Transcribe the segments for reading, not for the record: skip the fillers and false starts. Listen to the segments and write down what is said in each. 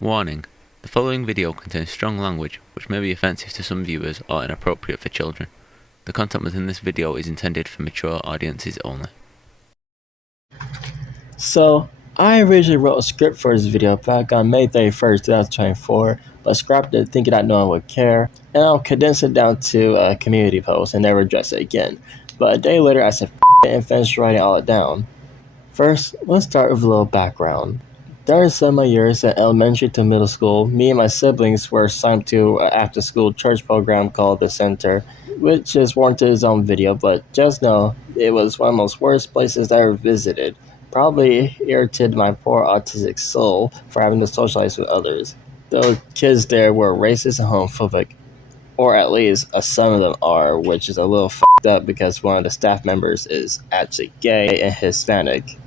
Warning: the following video contains strong language which may be offensive to some viewers or inappropriate for children. The content within this video is intended for mature audiences only. So, I originally wrote a script for this video back on May 31st, 2024, but scrapped it thinking that no one would care, and I'll condense it down to a community post and never address it again. But a day later, I said f*** it and finished writing all it down. First, let's start with a little background. During summer years at elementary to middle school, me and my siblings were assigned to an after-school church program called The Center, which is warranted its own video, but just know it was one of the most worst places I ever visited. Probably irritated my poor autistic soul for having to socialize with others. The kids there were racist and homophobic, or at least some of them are, which is a little f***ed up because one of the staff members is actually gay and Hispanic.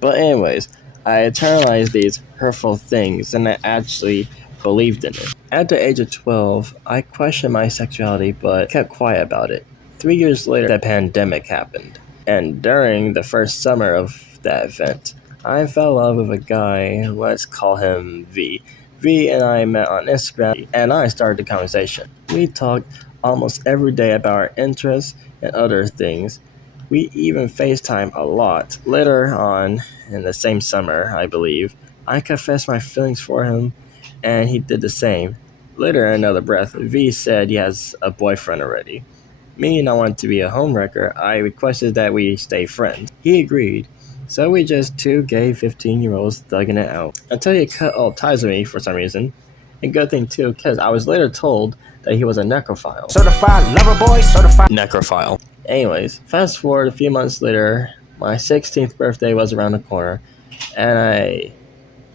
But anyways, I internalized these hurtful things and I actually believed in it. At the age of 12, I questioned my sexuality but kept quiet about it. 3 years later, the pandemic happened. And during the first summer of that event, I fell in love with a guy, let's call him V. V and I met on Instagram and I started the conversation. We talked almost every day about our interests and other things. We even FaceTime a lot. Later on, in the same summer, I believe, I confessed my feelings for him, and he did the same. Later, in another breath, V said he has a boyfriend already. Me not wanting to be a homewrecker, I requested that we stay friends. He agreed. So we just two gay 15-year-olds thugging it out. Until he cut all ties with me for some reason. And good thing too, because I was later told that he was a necrophile. Certified lover boy, certified Necrophile. Anyways, fast forward a few months later, my 16th birthday was around the corner, and I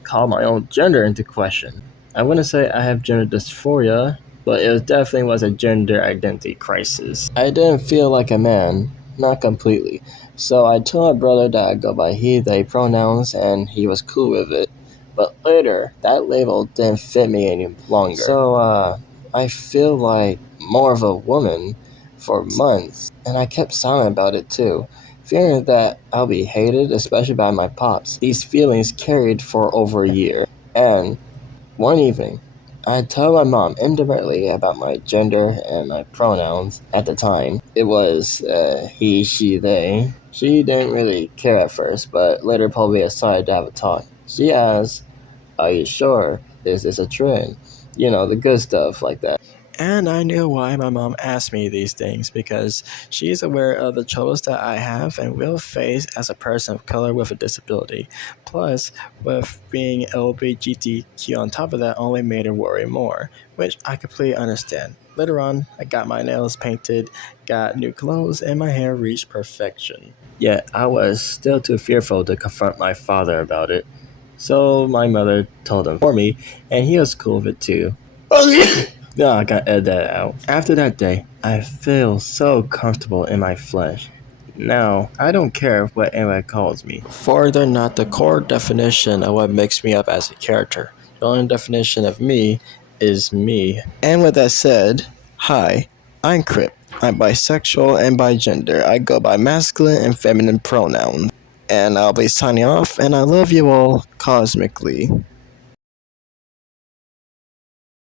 called my own gender into question. I wouldn't say I have gender dysphoria, but it definitely was a gender identity crisis. I didn't feel like a man, not completely, so I told my brother that I go by he, they pronouns, and he was cool with it. But later, that label didn't fit me any longer. So, I feel like more of a woman for months, and I kept silent about it too, fearing that I'll be hated, especially by my pops. These feelings carried for over a year, and one evening, I told my mom indirectly about my gender and my pronouns at the time. It was he, she, they. She didn't really care at first, but later pulled me aside to have a talk. She asked, "Are you sure? Is this a trend?" You know, the good stuff like that. And I knew why my mom asked me these things, because she's aware of the troubles that I have and will face as a person of color with a disability. Plus, with being LGBTQ on top of that only made her worry more, which I completely understand. Later on, I got my nails painted, got new clothes, and my hair reached perfection. Yet, I was still too fearful to confront my father about it. So my mother told him for me, and he was cool with it too. No, I gotta edit that out. After that day, I feel so comfortable in my flesh. Now, I don't care what anyone calls me, for they're not the core definition of what makes me up as a character. The only definition of me is me. And with that said, hi, I'm Crip. I'm bisexual and bigender. I go by masculine and feminine pronouns. And I'll be signing off, and I love you all cosmically.